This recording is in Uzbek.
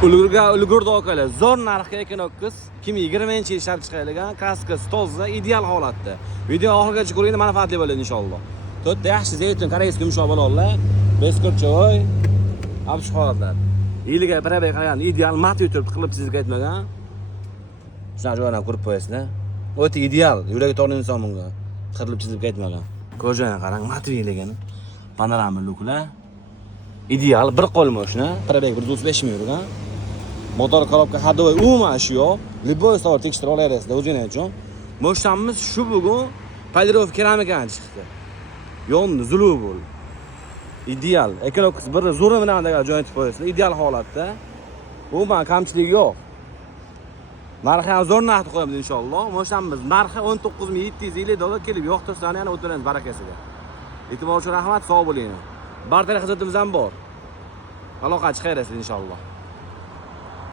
Ulgurdi akalar. Zo'r narxga Equinox 2020-yil ishlab chiqarilgan kraskasi toza, ideal holatda. Video oxirigacha ko'ringlar, manfaatli bo'ladi inshaalloh. To'rtta yaxshi zaytun koreyskiy yumshoq bo'lganlar, beskirchoy, abshu holatlar. Yiliga probay qilgan ideal mat yutib qilib sizga aytmagan. Shuna joylarni ko'rib qo'yasizlar. O'ta ideal, yuragi torn inson bunga. Qirilib chizib aytmagan. Ko'rjani qarang, mat yilagani. Panorama luklar. Ideal bir qo'l mashina, probay 135 ming yurgan. Motor korobka hadovoy umuman ishi yo'q. Любой savol tekshirib olasizlar o'zingiz uchun. Mashinamiz shu bugun polirovka keramikadan chiqdi. Yo'lni zulu bo'l. Ideal. Equinox bir zo'ri bilan degan joy aytib qo'yasizlar. Ideal holatda. Umuman kamchiligi yo'q. Narxi ham zo'r narxda qo'yamiz inshaalloh. Mashinamiz narxi 19750 dollar kelib yo'qtirsangiz yana o'tamiz barakasiga. E'tibor uchun rahmat, sog' bo'ling. Bartariq xizmatimiz ham bor. Aloqa chiqarasiz inshaalloh.